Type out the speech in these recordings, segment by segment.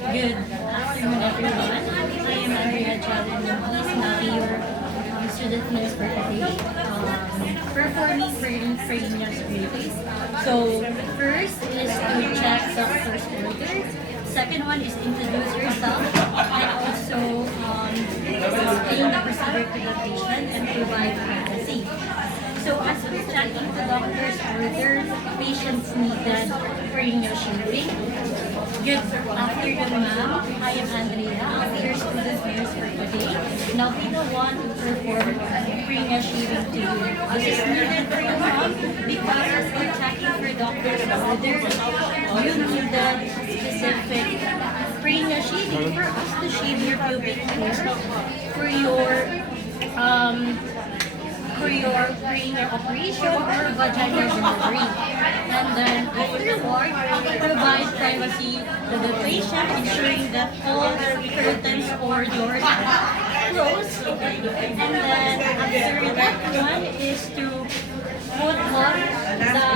Good afternoon, everyone. I am Andrea Challenges, now your student nurse for today, performing Perineal screenings. So, first is to check doctor's orders. Second one is introduce yourself and also explain the procedure to the patient and provide privacy. So as we're checking the doctor's order, patients needed perineal shaving. Good afternoon, ma'am. I am Andrea. I'll be your student nurse for today. And I'll be the one to perform perineal shaving to you. This is needed for you, ma'am, because as we're checking for doctor's order, you needed specific perineal shaving for us to shave your pubic hair for your perineal operation or vaginal delivery. And then afterward, provide privacy to the patient, ensuring that all curtains or doors are closed. And then after that one is to put on the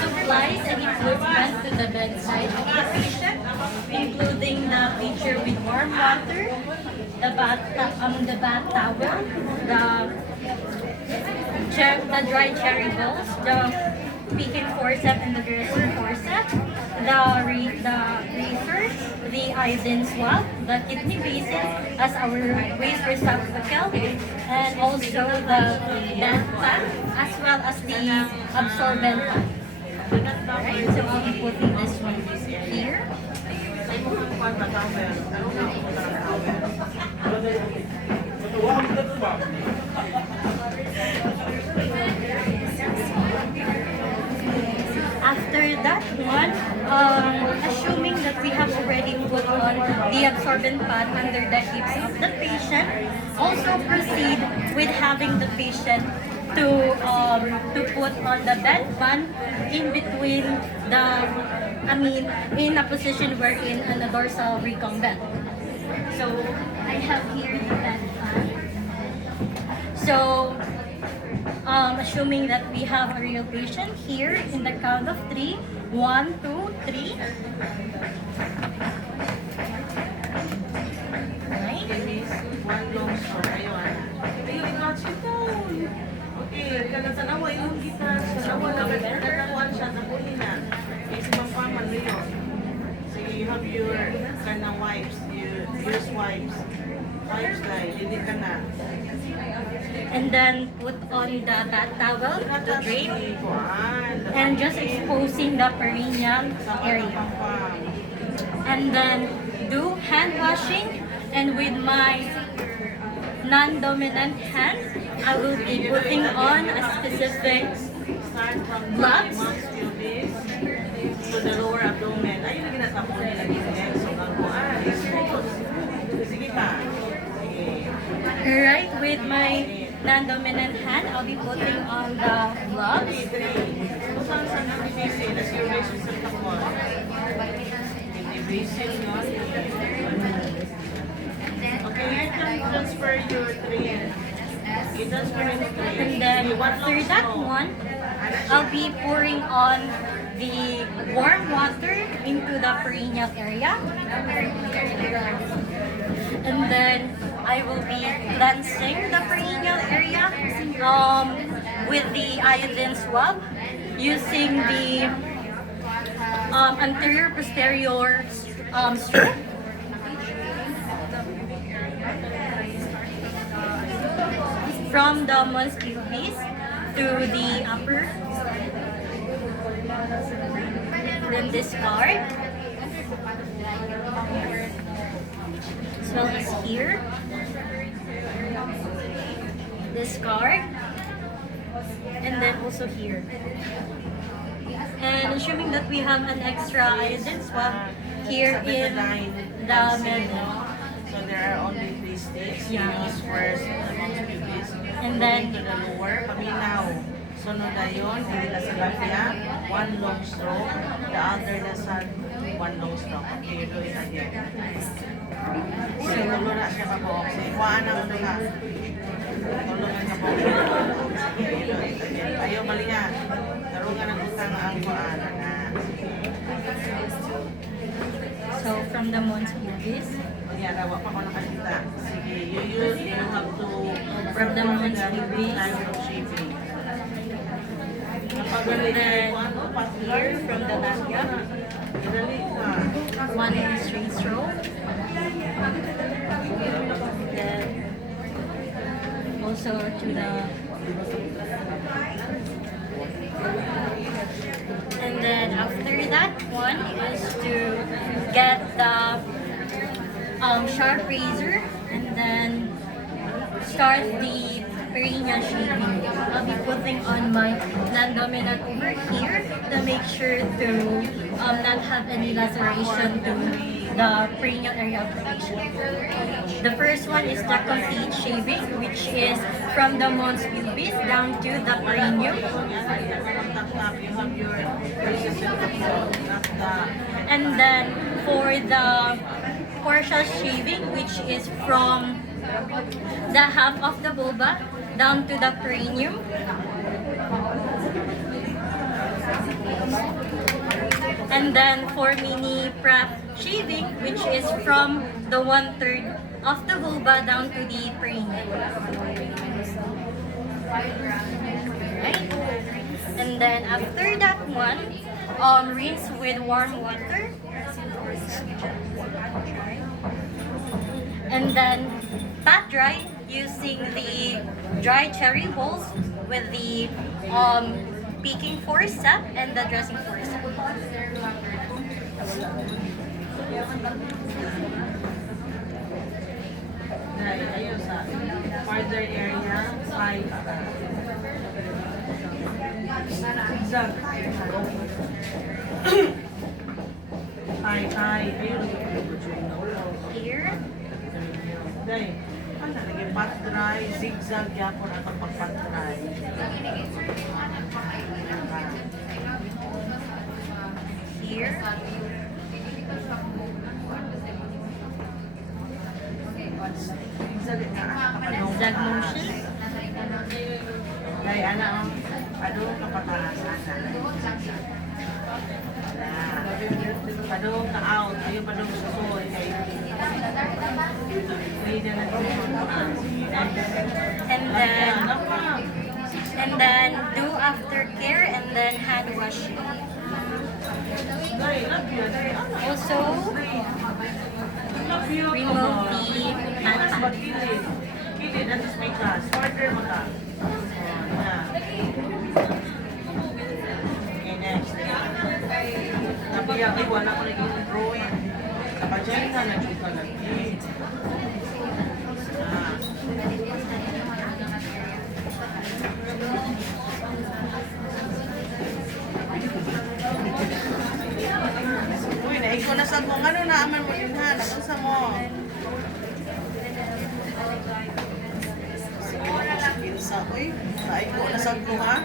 supplies and equipment to the bedside of the patient, including the pitcher with warm water, the bath towel, the dry cherry balls, the peeking forceps and the dressing forceps, the razors, the iodine swab, the kidney basin as our waste receptacle, and also the bath pan as well as the absorbent pan. Alright, so I'll be putting this one here. After that one, assuming that we have already put on the absorbent pad under the hips of the patient, also proceed with having the patient to put on the bed pan in between in a position wherein on a dorsal recumbent. So I have here the bed pan. So assuming that we have a real patient here in the count of 3. 1, 2, 3. Right? Okay, kada sa nawa yung kita sa nawa na nagkakakuan siya na huli na. Kasi mampaman niyo. So you have your kanang wipes, you use wipes. Wipes dahil, hindi ka na. And then put on the bath towel to drape and just exposing the perineal area. And then do hand washing, and with my non-dominant hand, I will be putting on a specific gloves. So the lower abdomen, ayun na ginatapo nila din. So expose. Sige pa. Alright, with my non-dominant hand, I'll be putting on the gloves. Kung saan sa nabibisin, as your basin sa takon. Nabibisin yun. Okay, you can transfer your tray. You transfer your tray. And then after that one, I'll be pouring on the warm water into the perineal area. And then I will be cleansing the perineal area with the iodine swab using the anterior posterior stroke. From the mons pubis to the upper. Then this part. As well as here. This card. And then also here. And assuming that we have an extra iodine swab here in the middle. So there are only 3 sticks. You use first the mons pubis. And then to the lower, paminaw. Sunod na yun, hindi na sa labia, 1 long stroke. The other na sa 1 long stroke. Okay, you do it again. So, tulo na siya kabuok. So, ikwaan ang ano ka. Tulo na kabuok. Okay, you do it again. Ayaw malingan. Tarungan ang utang ang kuaan. so from the Mons Pubis. Yan, dawa pa ko nakakita. Sige, you have to From the perform Mons the Pubis. time of shaving. And then here from the labia, Dali ka. one straight stroke. Then also to the and then after that one is to get the sharp razor and then start the perineal shaving. I'll be putting on my non-dominant over here to make sure to not have any laceration to the perineal area of the patient. The first one is the complete shaving, which is from the Mons Pubis down to the perineum. Tap-tap, you have your braces in the front, not the... And then for the partial shaving, which is from the half of the vulva down to the perineum. And then for mini prep shaving, which is from the 1/3 of the vulva down to the perineum. Right? And then after that one, rinse with warm water. And then pat dry using the dry cherry balls with the peeking forceps and the dressing forceps. Dahil ayun sa farther area, side. Zag. Tay. Ayun. Here. Dahil, ano, naging pat dry, zigzag yapon at pag-pat dry. Here. Zigzag na. Zag motion. Dahil, ano, padung kapataasan. Padung ka out, ayun padung susoy. And then do aftercare and then hand washing. Also remove the hand pad. Kilid, at least may class. Order mo ka. Okay, next. Nabiya kay wala ko naging drawing. Kapag na, nagsuka lagi. Uy, naiko na sa kung ano na aman mo din ha, nakunsa mo. Pinsa, uy, naiko na sa ko ha.